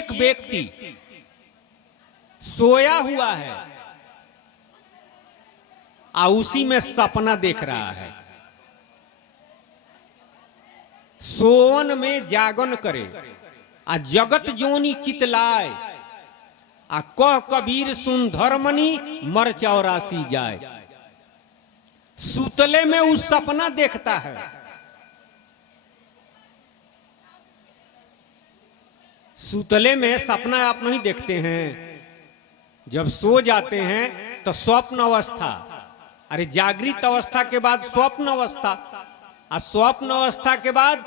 एक व्यक्ति सोया हुआ है और उसी में सपना देख रहा है। सोवन में जागन करे आ जगत जोनी चितलाए आ कह कबीर सुन धर्मनी मर 84 जाए। सुतले में उस सपना देखता है। सुतले में सपना आप नहीं देखते हैं, जब सो जाते हैं तो स्वप्न अवस्था, अरे जागृत अवस्था के बाद स्वप्न अवस्था, और स्वप्न अवस्था के बाद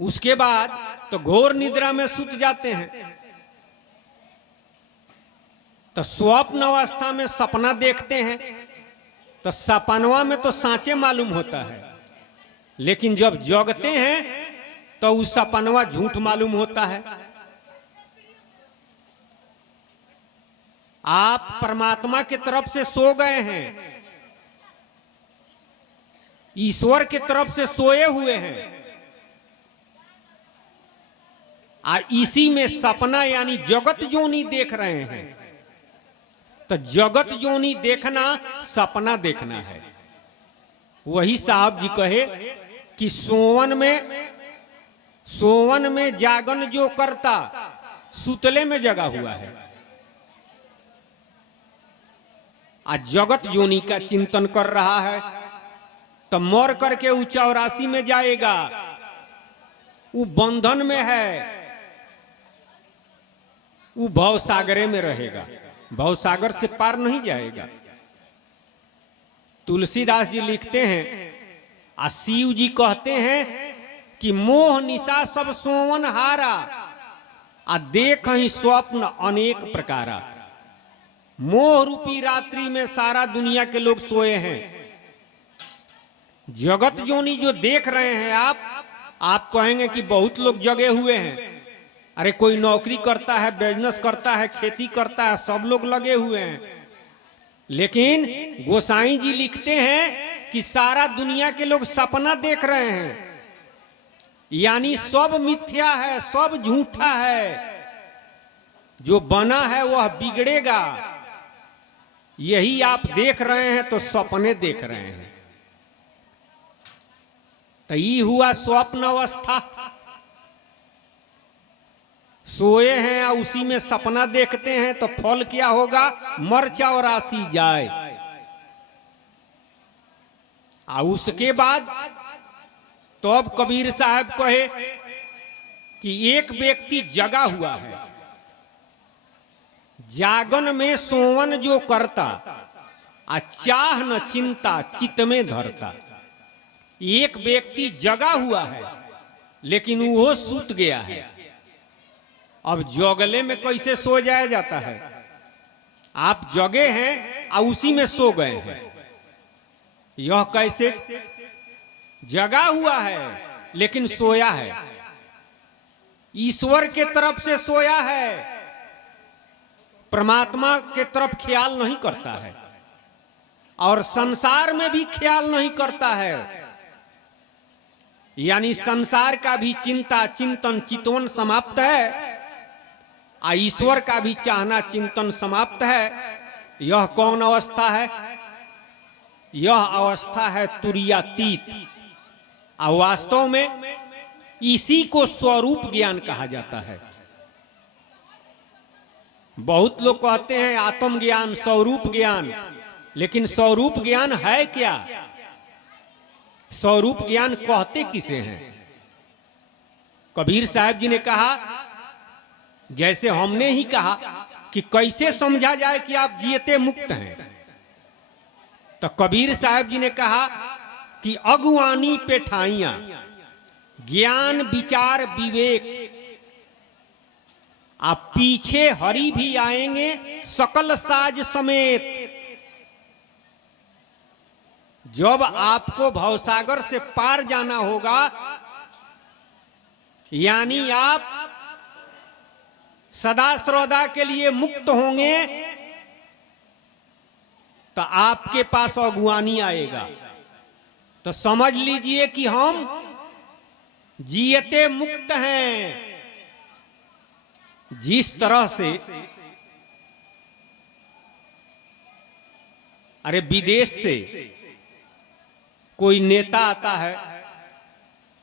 उसके बाद तो घोर निद्रा में सुत जाते हैं। तो स्वप्न अवस्था में सपना देखते हैं तो सपनवा में तो सांचे मालूम होता है, लेकिन जब जगते हैं तो उस सपनवा झूठ मालूम होता है। आप परमात्मा की तरफ से सो गए हैं, ईश्वर की तरफ से सोए हुए हैं, और इसी में सपना यानी जगत जोनी देख रहे हैं। तो जगत जोनी देखना सपना देखना है। वही साहब जी कहे कि सोवन में जागन जो करता सुतले में जगा हुआ है, आज जगत जोनी का चिंतन कर रहा है, तो मर करके वो 84 में जाएगा। वो बंधन में है, वो भवसागरे में रहेगा, भवसागर से पार नहीं जाएगा। तुलसीदास जी लिखते हैं और शिव जी कहते हैं कि मोह निशा सब सोवन हारा आ देख ही स्वप्न अनेक प्रकारा। मोह रूपी रात्रि में सारा दुनिया के लोग सोए हैं। जगत जोनी जो देख रहे हैं आप कहेंगे कि बहुत लोग जगे हुए हैं। अरे कोई नौकरी करता है, बिजनेस करता है, खेती करता है, सब लोग लगे हुए हैं। लेकिन गोसाई जी लिखते हैं कि सारा दुनिया के लोग सपना देख रहे हैं, यानी सब मिथ्या है, सब झूठा है। जो बना है वह बिगड़ेगा। यही आप देख रहे हैं तो सपने देख रहे हैं। तो ये हुआ स्वप्न अवस्था। सोए हैं और उसी में सपना देखते हैं तो फल क्या होगा? मर 84 जाए। और उसके बाद तो अब कबीर साहब कहे कि एक व्यक्ति जगा हुआ है, जागन में सोवन जो करता आ चाह न चिंता चित्त में धरता। एक व्यक्ति जगा हुआ है लेकिन वो सूत गया है। अब जगले में कैसे सो जाया जाता है? आप जगे हैं और उसी में सो गए हैं। यह कैसे? जगा हुआ है लेकिन सोया है, ईश्वर के तरफ से सोया है, परमात्मा के तरफ ख्याल नहीं करता है और संसार में भी ख्याल नहीं करता है। यानी संसार का भी चिंता चिंतन चितवन समाप्त है और ईश्वर का भी चाहना चिंतन समाप्त है। यह कौन अवस्था है? यह अवस्था है तुरीयातीत। और वास्तव में इसी को स्वरूप ज्ञान कहा जाता है। बहुत लोग कहते हैं आत्म ज्ञान, स्वरूप ज्ञान, लेकिन स्वरूप ज्ञान है क्या? स्वरूप ज्ञान कहते किसे हैं? कबीर साहब जी ने कहा, जैसे हमने ही कहा कि कैसे समझा जाए कि आप जीते मुक्त हैं, तो कबीर साहब जी ने कहा कि अगुवानी पे ठाइयां ज्ञान विचार विवेक, आप पीछे हरि भी आएंगे सकल साज समेत। जब आपको भवसागर से पार जाना होगा, यानी आप सदा सर्वदा के लिए मुक्त होंगे, तो आपके पास अगुवानी आएगा। तो समझ लीजिए कि हम जीते मुक्त हैं। जिस तरह से अरे विदेश से कोई नेता आता है,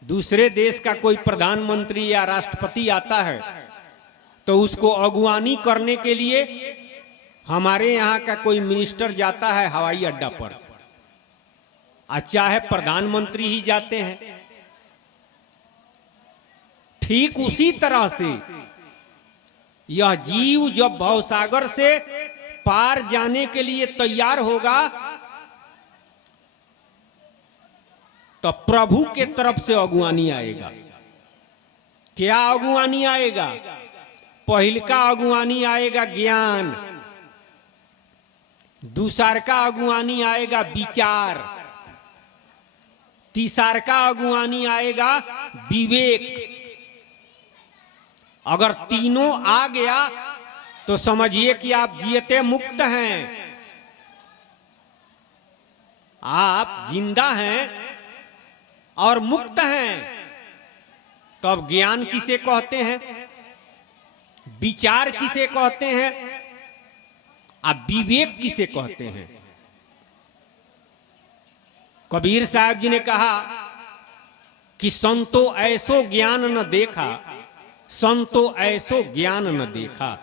दूसरे देश का कोई प्रधानमंत्री या राष्ट्रपति आता है, तो उसको अगुवानी करने के लिए हमारे यहाँ का कोई मिनिस्टर जाता है हवाई अड्डा पर, चाहे प्रधानमंत्री ही जाते हैं। ठीक उसी तरह से यह जीव जब भवसागर से पार जाने के लिए तैयार होगा तो प्रभु के तरफ से अगुवानी आएगा। क्या अगुवानी आएगा? पहल का अगुवानी आएगा ज्ञान, दूसर का अगुवानी आएगा विचार, तीसर का अगुवानी आएगा विवेक। अगर तीनों आ गया तो समझिए कि आप जियते मुक्त हैं, आप जिंदा हैं और मुक्त हैं। तो अब ज्ञान किसे कहते हैं, विचार किसे कहते हैं, अब विवेक किसे कहते हैं? कबीर साहब जी ने कहा कि संतो ऐसो ज्ञान न देखा, संतो ऐसो ज्ञान न देखा।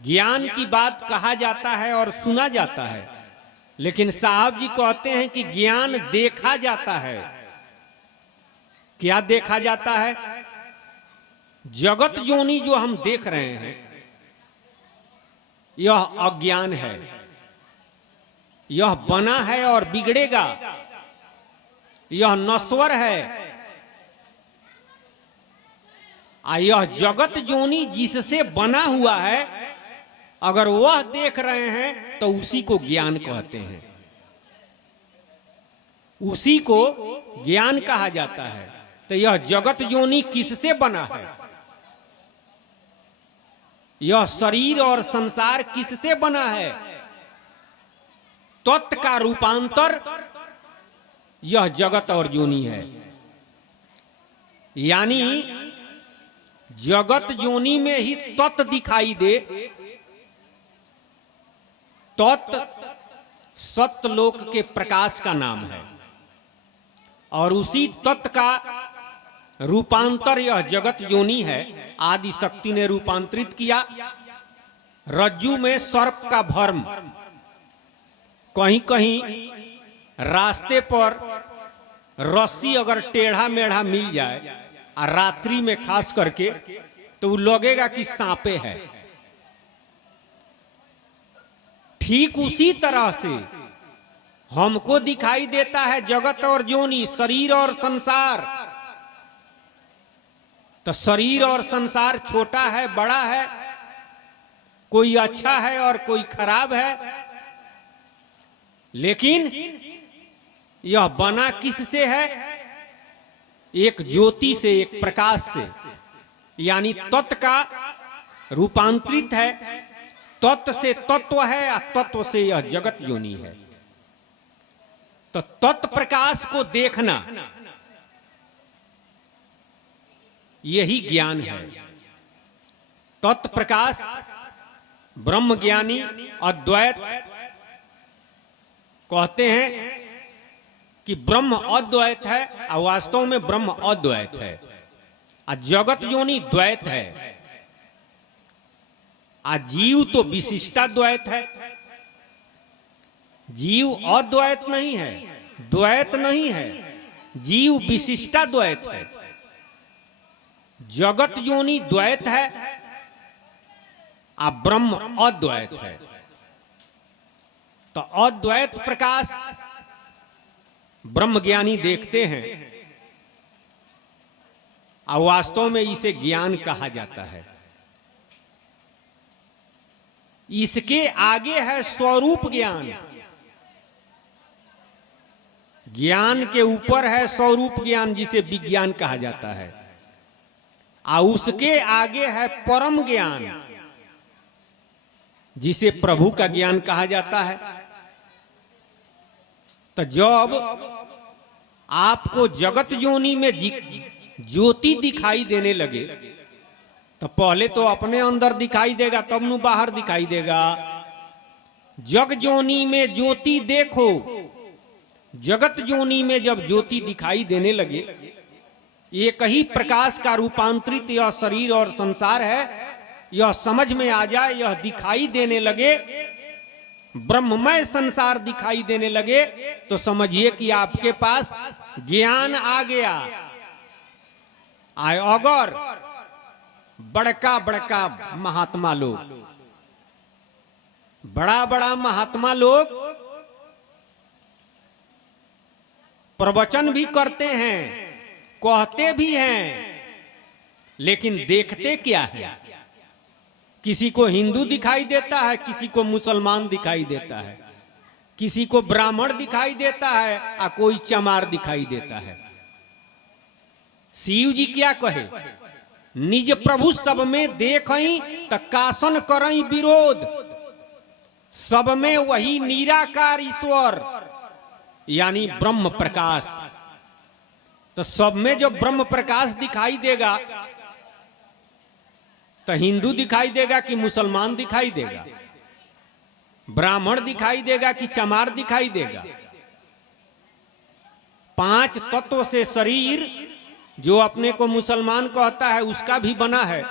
ज्ञान की बात कहा जाता है और सुना जाता है, लेकिन साहब जी कहते हैं कि ज्ञान देखा जाता है। क्या देखा जाता है? जगत जोनी जो हम देख रहे हैं यह अज्ञान है, यह बना है और बिगड़ेगा, यह नश्वर है। यह जगत जोनी जिससे बना हुआ है, अगर वह देख रहे हैं तो उसी को ज्ञान कहते हैं, उसी को ज्ञान कहा जाता है। तो यह जगत जोनी किससे बना है, यह शरीर और संसार किससे बना है? तत्व का रूपांतर यह जगत और जोनी है। यानी जगत जोनी में ही तत्व दिखाई दे। तत्व सत्यलोक के प्रकाश का नाम है और उसी तत्व का रूपांतर यह जगत जोनी है। आदि शक्ति ने रूपांतरित किया। रज्जू में सर्प का भर्म, कहीं कहीं रास्ते पर रस्सी अगर टेढ़ा मेढ़ा मिल जाए और रात्रि में खास करके, तो वो लगेगा कि सांपे है। ठीक उसी तरह से हमको दिखाई देता है जगत और जोनी, शरीर और संसार। तो शरीर और संसार छोटा है, बड़ा है, कोई अच्छा है और कोई खराब है, लेकिन यह बना किससे है? एक ज्योति से, एक प्रकाश से। यानी तत्व का रूपांतरित है। तत्व से तत्व है और तत्व से यह जगत योनि है। तो तत्व प्रकाश को देखना यही ज्ञान है। तत्व प्रकाश ब्रह्म ज्ञानी अद्वैत कहते हैं कि ब्रह्म अद्वैत है और वास्तव में ब्रह्म अद्वैत है और जगत योनि द्वैत है। जीव तो विशिष्टाद्वैत है, जीव अद्वैत नहीं है, द्वैत नहीं है, जीव विशिष्टाद्वैत है। जगत योनि द्वैत है और ब्रह्म अद्वैत है। तो अद्वैत प्रकाश ब्रह्म ज्ञानी देखते हैं और वास्तव में इसे ज्ञान कहा जाता है। इसके आगे है स्वरूप ज्ञान। ज्ञान के ऊपर है स्वरूप ज्ञान जिसे विज्ञान कहा जाता है और उसके आगे है परम ज्ञान जिसे प्रभु का ज्ञान कहा जाता है। तो जब आपको जगत योनि में ज्योति दिखाई देने लगे तो पहले तो अपने अंदर दिखाई देगा तब नु बाहर दिखाई देगा। जग जोनी में ज्योति देखो, जगत जोनी में जब ज्योति दिखाई देने लगे, एक ही प्रकाश का रूपांतरित यह शरीर और संसार है, यह समझ में आ जाए, यह दिखाई देने लगे, ब्रह्ममय संसार दिखाई देने लगे, तो समझिए कि आपके पास ज्ञान आ गया। अगर बड़का बड़का महात्मा लोग, बड़ा बड़ा महात्मा लोग प्रवचन भी करते हैं, कहते भी हैं, लेकिन देखते क्या है? किसी को हिंदू दिखाई देता है, किसी को मुसलमान दिखाई देता है, किसी को ब्राह्मण दिखाई देता है, और कोई चमार दिखाई देता है। शिव जी क्या कहे? निज प्रभु सब में देखई त कासन करई विरोध, सब में वही निराकार ईश्वर यानी ब्रह्म प्रकाश। तो सब में जो ब्रह्म प्रकाश दिखाई देगा, तो हिंदू दिखाई देगा कि मुसलमान दिखाई देगा, ब्राह्मण दिखाई देगा कि चमार दिखाई देगा। पांच तत्व से शरीर जो अपने को मुसलमान कहता है उसका भी बना है,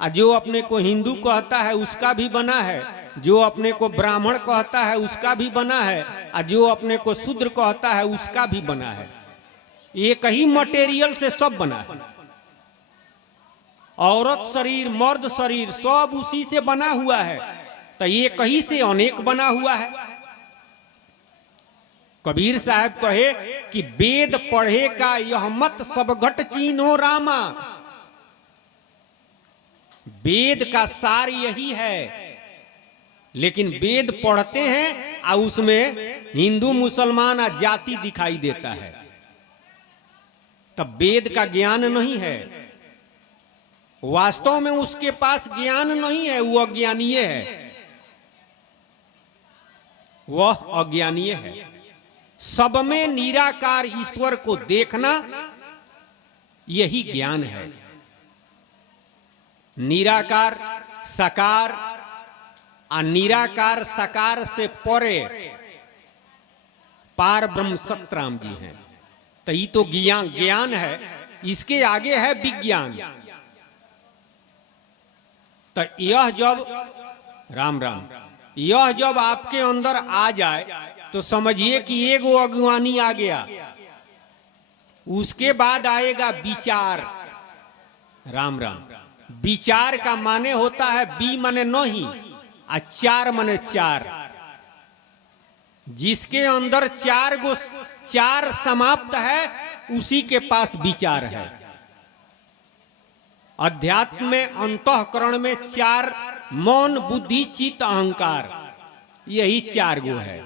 और जो अपने को हिंदू कहता है उसका भी बना है, जो अपने को ब्राह्मण कहता है उसका भी बना है, और जो अपने को शूद्र कहता है उसका भी बना है। एक ही मटेरियल से सब बना है। औरत शरीर, मर्द शरीर सब उसी से बना हुआ है, तो एक ही से अनेक बना हुआ है। कबीर साहब कहे कि वेद पढ़े का यह मत सब घट चीनो रामा। वेद का सार यही है, लेकिन वेद पढ़ते हैं और उसमें हिंदू मुसलमान और जाति दिखाई देता है, तब वेद का ज्ञान नहीं है। वास्तव में उसके पास ज्ञान नहीं है, वो अज्ञानीय है, वह अज्ञानीय है। सब में निराकार ईश्वर को देखना यही ज्ञान है। निराकार साकार और निराकार साकार से परे पार ब्रह्म सतराम जी हैं। तो ये तो ज्ञान है, इसके आगे है विज्ञान। तो यह जब राम राम यह जब आपके अंदर आ जाए तो समझिए कि एक वो अज्ञानी आ गया। उसके बाद आएगा विचार। राम राम विचार का माने होता है बी माने नहीं और चार माने चार। जिसके अंदर चार समाप्त है उसी के पास विचार है। अध्यात्म में अंतःकरण में चार मौन बुद्धि चित्त अहंकार, यही चार गो है।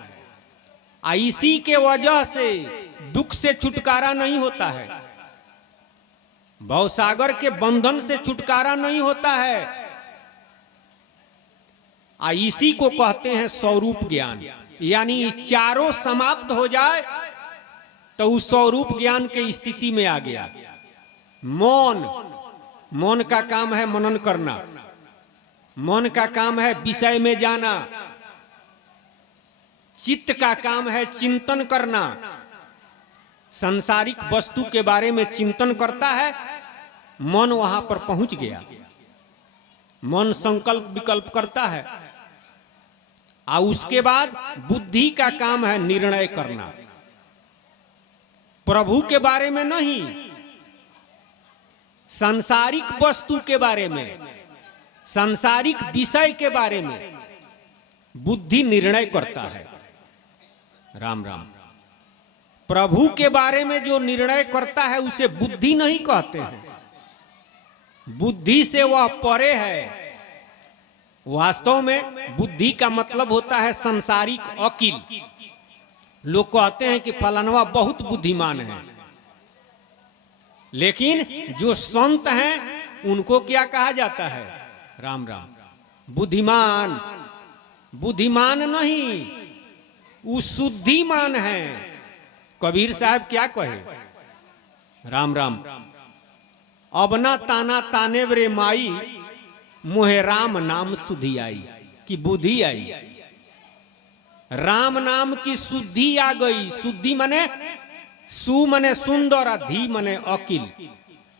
इसी के वजह से दुख से छुटकारा नहीं होता है, भवसागर के बंधन से छुटकारा नहीं होता है। इसी को कहते हैं स्वरूप ज्ञान। यानी चारों समाप्त हो जाए तो उस स्वरूप ज्ञान के स्थिति में आ गया। मौन का काम है मनन करना, मन का काम है विषय में जाना, चित्त का काम है चिंतन करना। सांसारिक वस्तु के बारे में चिंतन करता है, मन वहां पर पहुंच गया। मन संकल्प विकल्प करता है, और उसके बाद बुद्धि का काम है निर्णय करना। प्रभु के बारे में नहीं, सांसारिक वस्तु के बारे में, सांसारिक विषय के बारे में बुद्धि निर्णय करता है। राम राम प्रभु के बारे में जो निर्णय करता है उसे बुद्धि नहीं कहते हैं। बुद्धि से वह परे है। वास्तव में बुद्धि का मतलब होता है सांसारिक अकिल। लोग कहते हैं कि फलानवा बहुत बुद्धिमान है, लेकिन जो संत हैं उनको क्या कहा जाता है? राम राम बुद्धिमान। बुद्धिमान नहीं, वो शुद्धिमान है। कबीर साहब क्या कहे? राम राम अब ना ताना ताने रे माई मोहे राम नाम सुधि आई, कि बुद्धि आई। राम नाम की शुद्धि आ गई। शुद्धि मने सु मने सुंदर, धी मने अकिल।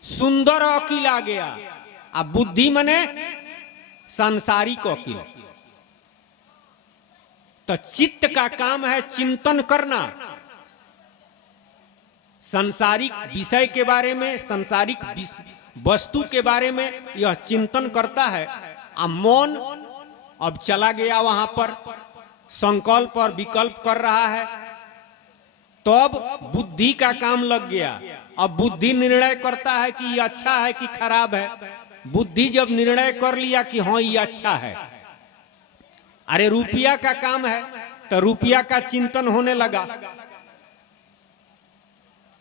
सुंदर अकिल आ गया। अब बुद्धि मने सांसारिक अकिल। तो चित्त का काम है चिंतन करना, सांसारिक विषय के बारे में, सांसारिक वस्तु के बारे में यह चिंतन करता है। अब मौन अब चला गया वहां पर, संकल्प और विकल्प कर रहा है, तो अब बुद्धि का काम लग गया। अब बुद्धि निर्णय करता है कि ये अच्छा है कि खराब है। बुद्धि जब निर्णय कर लिया कि हाँ ये अच्छा है, अरे रुपया का काम है तो रुपया का चिंतन होने लगा।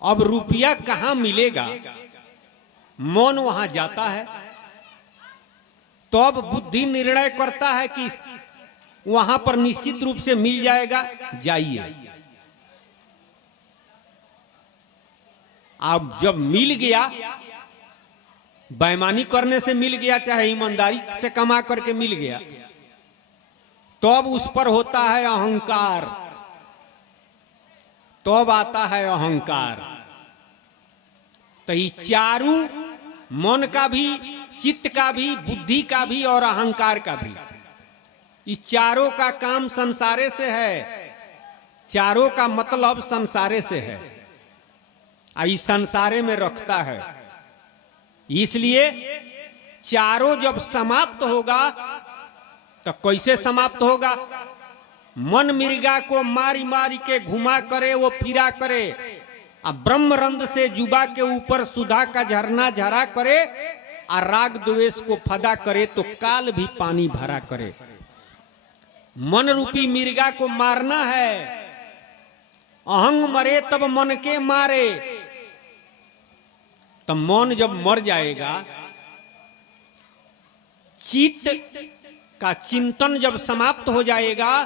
अब रुपया कहां मिलेगा, मन वहां जाता है, तो अब बुद्धि निर्णय करता है कि वहां पर निश्चित रूप से मिल जाएगा, जाइए। अब जब मिल गया, बेईमानी करने से मिल गया, चाहे ईमानदारी से कमा करके मिल गया, तो अब उस पर होता है अहंकार। तो अब आता है अहंकार। तो ये चारू, मन का भी, चित्त का भी, बुद्धि का भी और अहंकार का भी, ये चारों का काम संसारे से है। चारों का मतलब संसारे से है, इस संसारे में रखता है। इसलिए चारों जब समाप्त होगा तो कैसे समाप्त होगा? मन मृगा को मारी मारी के घुमा करे, वो फिरा करे, अब ब्रह्मरंध से जुबा के ऊपर सुधा का झरना झरा करे, और राग द्वेष को फदा करे तो काल भी पानी भरा करे। मन रूपी मृगा को मारना है। अहंग मरे तब मन के मारे। तब मन जब मर जाएगा, चित्त का चिंतन जब समाप्त हो जाएगा,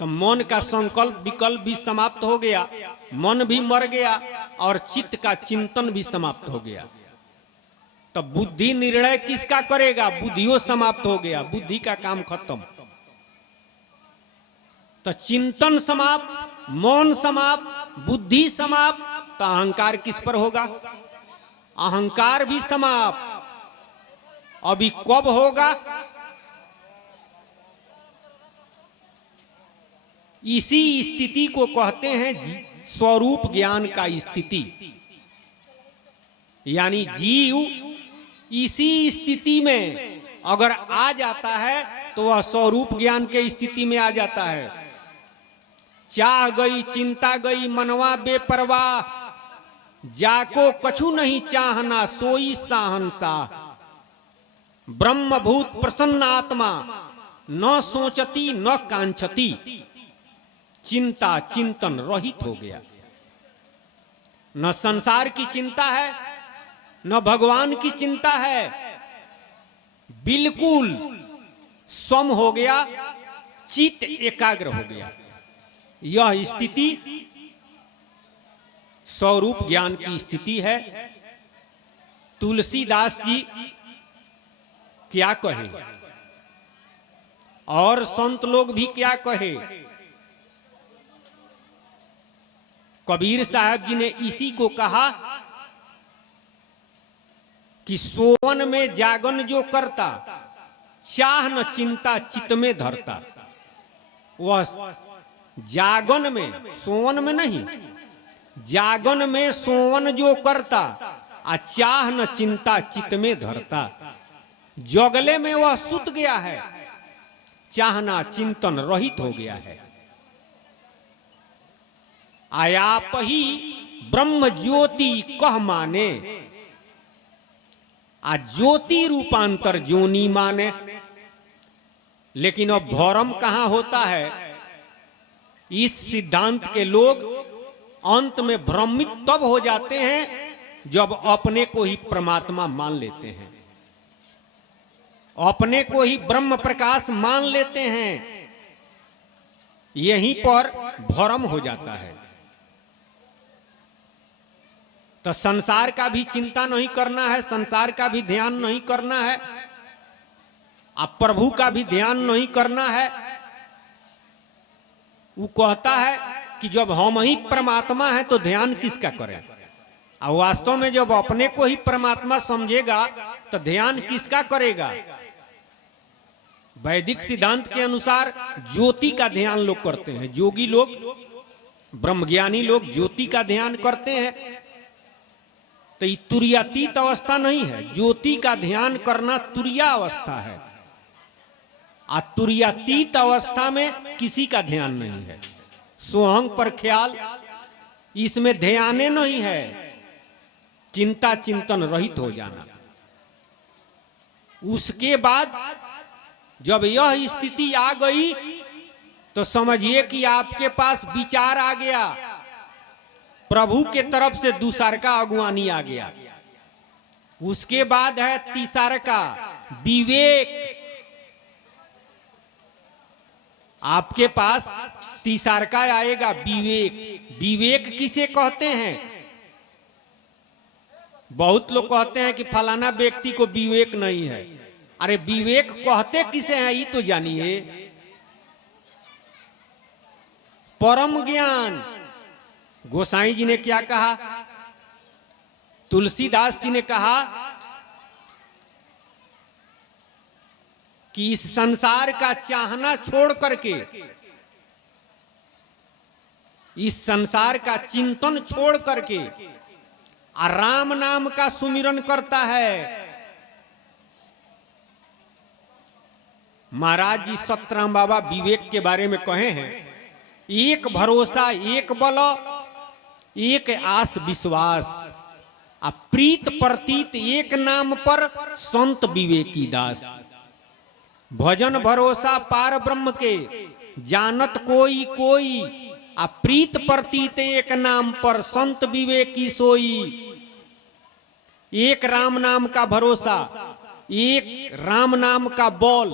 तो मन का संकल्प विकल्प भी समाप्त हो गया, मन भी मर गया और चित्त का चिंतन भी समाप्त हो गया। तब बुद्धि निर्णय किसका करेगा? बुद्धियो समाप्त हो गया, बुद्धि का काम खत्म। तो चिंतन समाप्त, मौन समाप्त, बुद्धि समाप्त, तो अहंकार किस पर होगा? अहंकार भी समाप्त। अभी कब होगा? इसी स्थिति को कहते हैं स्वरूप ज्ञान का स्थिति। यानी जीव इसी स्थिति में अगर आ जाता है तो वह स्वरूप ज्ञान के स्थिति में आ जाता है। चाह गई चिंता गई मनवा बेपरवाह, जाको कछु नहीं चाहना सोई साहनशाह। ब्रह्मभूत प्रसन्न आत्मा न सोचती न कांक्षती। चिंता चिंतन रहित हो गया। न संसार की चिंता है, न भगवान की चिंता है, बिल्कुल सम हो गया, चित्त एकाग्र हो गया। यह स्थिति स्वरूप ज्ञान की स्थिति है। तुलसीदास जी क्या कहे और संत लोग भी क्या कहे? कबीर साहब जी ने इसी को कहा कि सोवन में जागन जो करता, चाह न चिंता चित्त में धरता। वह जागन में, सोवन में नहीं, जागन में सोवन जो करता, चाह न चिंता चित्त में धरता। जगले में वह सुत गया है, चाहना चिंतन रहित हो गया है। आयाप ही ब्रह्म ज्योति कह माने, ज्योति रूपांतर जोनी माने। लेकिन अब भ्रम कहां होता है? इस सिद्धांत के लोग अंत में भ्रमित तब हो जाते हैं जब अपने को ही परमात्मा मान लेते हैं, अपने को ही ब्रह्म प्रकाश मान लेते हैं। यहीं पर भ्रम हो जाता है। तो संसार का भी चिंता नहीं करना है, संसार का भी ध्यान नहीं करना है, अब प्रभु का भी ध्यान नहीं करना है। वो कहता है कि जब हम ही परमात्मा हैं तो ध्यान किसका करें। और वास्तव में जब अपने को ही परमात्मा समझेगा तो ध्यान किसका करेगा। वैदिक सिद्धांत के अनुसार ज्योति का ध्यान लोग करते हैं, योगी लोग, ब्रह्मज्ञानी लोग ज्योति का ध्यान करते हैं। तो ये तुरीयातीत अवस्था नहीं है, ज्योति का ध्यान करना तुरीया अवस्था है। आ तुरीयातीत अवस्था में किसी का ध्यान नहीं है, सोहंग पर ख्याल, इसमें ध्यान नहीं है, चिंता चिंतन रहित हो जाना। उसके बाद जब यह स्थिति आ गई तो समझिए कि आपके पास विचार आ गया, प्रभु के तरफ से दूसर का अगुवानी आ गया। उसके बाद है तीसर का विवेक। आपके पास तीसर का आएगा विवेक। विवेक किसे कहते हैं? बहुत लोग कहते हैं कि फलाना व्यक्ति को विवेक नहीं है। अरे विवेक कहते किसे हैं ये तो जानिए। परम ज्ञान। गोसाई जी ने क्या कहा, तुलसीदास जी ने कहा कि इस संसार का चाहना छोड़ करके, इस संसार का चिंतन छोड़ करके राम नाम का सुमिरन करता है। महाराज जी सतराम बाबा विवेक के बारे में कहे हैं, एक भरोसा एक बल एक आस विश्वास, प्रीत प्रतीत एक नाम पर संत विवेकी दास। भजन भरोसा पार ब्रह्म के जानत कोई कोई, प्रीत प्रतीत एक नाम पर संत विवेकी सोई। एक राम नाम का भरोसा, एक राम नाम का बोल,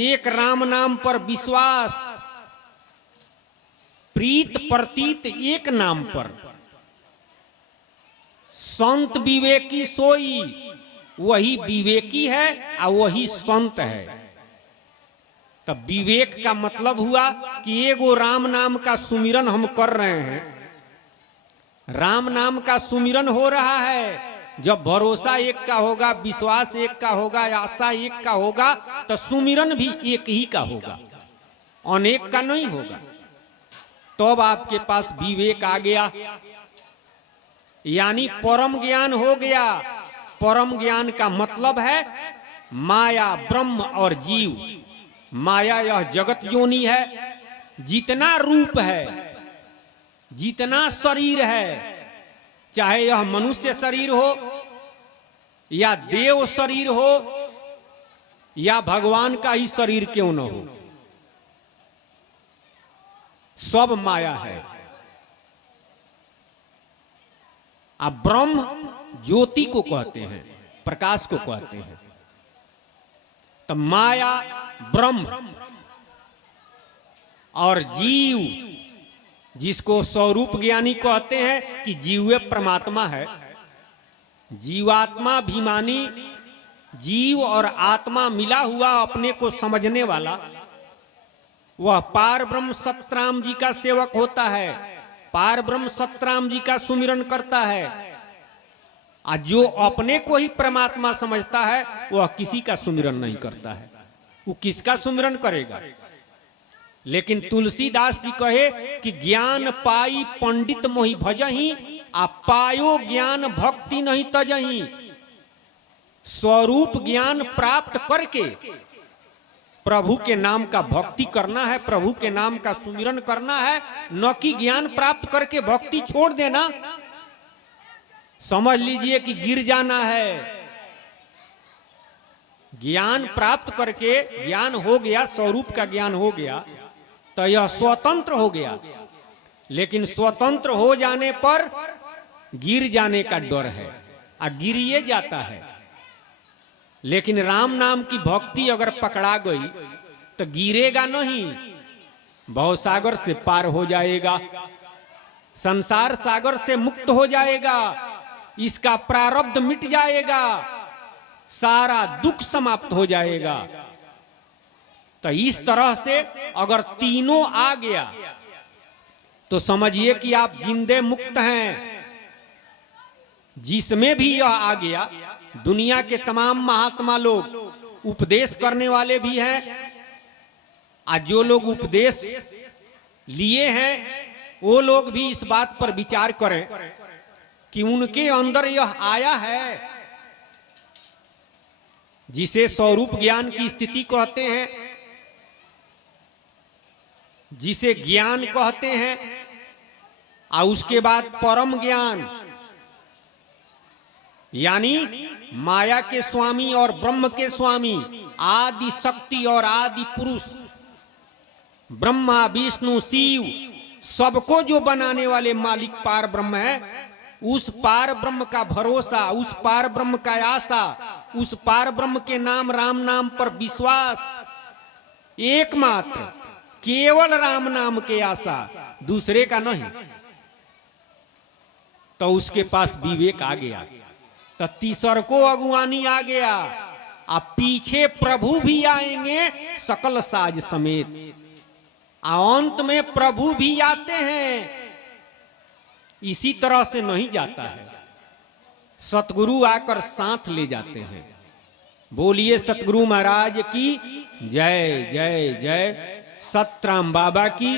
एक राम नाम पर विश्वास, प्रीत प्रतीत एक नाम पर संत विवेकी सोई। वही विवेकी है और वही संत है। तब विवेक का मतलब हुआ कि एगो राम नाम का सुमिरन हम कर रहे हैं, राम नाम का सुमिरन हो रहा है। जब भरोसा एक का होगा, विश्वास एक का होगा, आशा एक का होगा, तो सुमिरन भी एक ही का होगा, अनेक का नहीं होगा। तब आपके पास विवेक आ गया, यानी परम ज्ञान हो गया। परम ज्ञान का मतलब है माया, ब्रह्म और जीव। माया यह जगत योनि है, जितना रूप है, जितना शरीर है, चाहे यह मनुष्य शरीर हो या देव शरीर हो या भगवान का ही शरीर क्यों न हो, सब माया है। अब ब्रह्म ज्योति को कहते हैं, प्रकाश को कहते हैं। तो माया ब्रह्म और जीव, जिसको स्वरूप ज्ञानी कहते हैं कि जीव परमात्मा है। जीवात्मा अभिमानी, जीव और आत्मा मिला हुआ अपने को समझने वाला, वह पार ब्रह्म सतराम जी का सेवक होता है, पार ब्रह्म सतराम जी का सुमिरन करता है। और जो अपने को ही परमात्मा समझता है वह किसी का सुमिरन नहीं करता है। वो किसका सुमिरन करेगा? लेकिन तुलसीदास जी कहे कि ज्ञान पाई पंडित मोहि भजहि, आ पायो ज्ञान भक्ति नहीं तजहि। स्वरूप ज्ञान प्राप्त करके प्रभु के नाम का भक्ति करना है, प्रभु के नाम का सुमिरन करना है, न कि ज्ञान प्राप्त करके भक्ति छोड़ देना। समझ लीजिए कि गिर जाना है। ज्ञान प्राप्त करके, ज्ञान हो गया, स्वरूप का ज्ञान हो गया तो यह स्वतंत्र हो गया। लेकिन स्वतंत्र हो जाने पर गिर जाने का डर है, और गिरिए जाता है। लेकिन राम नाम की भक्ति अगर पकड़ा गई तो गिरेगा नहीं, भवसागर से पार हो जाएगा, संसार सागर से मुक्त हो जाएगा। इसका प्रारब्ध मिट जाएगा, सारा दुख समाप्त हो जाएगा। तो इस तरह से अगर तीनों आ गया तो समझिए कि आप जिंदे मुक्त हैं। जिसमें भी यह आ गया, दुनिया के तमाम महात्मा लोग उपदेश करने वाले भी हैं, आज जो लोग उपदेश लिए हैं वो लोग भी इस बात पर विचार करें कि उनके अंदर यह आया है जिसे स्वरूप ज्ञान की स्थिति कहते हैं, जिसे ज्ञान कहते हैं, और उसके बाद परम ज्ञान यानी माया के स्वामी और ब्रह्म के स्वामी, आदि शक्ति और आदि पुरुष, ब्रह्मा विष्णु शिव, सबको जो बनाने वाले मालिक पार ब्रह्म है, उस पार ब्रह्म का भरोसा, उस पार ब्रह्म का आशा, उस पार ब्रह्म के नाम राम नाम पर विश्वास, एकमात्र केवल राम नाम के आशा, दूसरे का नहीं। तो उसके पास विवेक आ गया, तो तीसर को अगुवानी आ गया। अब पीछे प्रभु भी आएंगे सकल साज समेत, अंत में प्रभु भी आते हैं। इसी तरह से नहीं जाता है, सतगुरु आकर साथ ले जाते हैं। बोलिए सतगुरु महाराज की जय जय जय, सतराम बाबा की।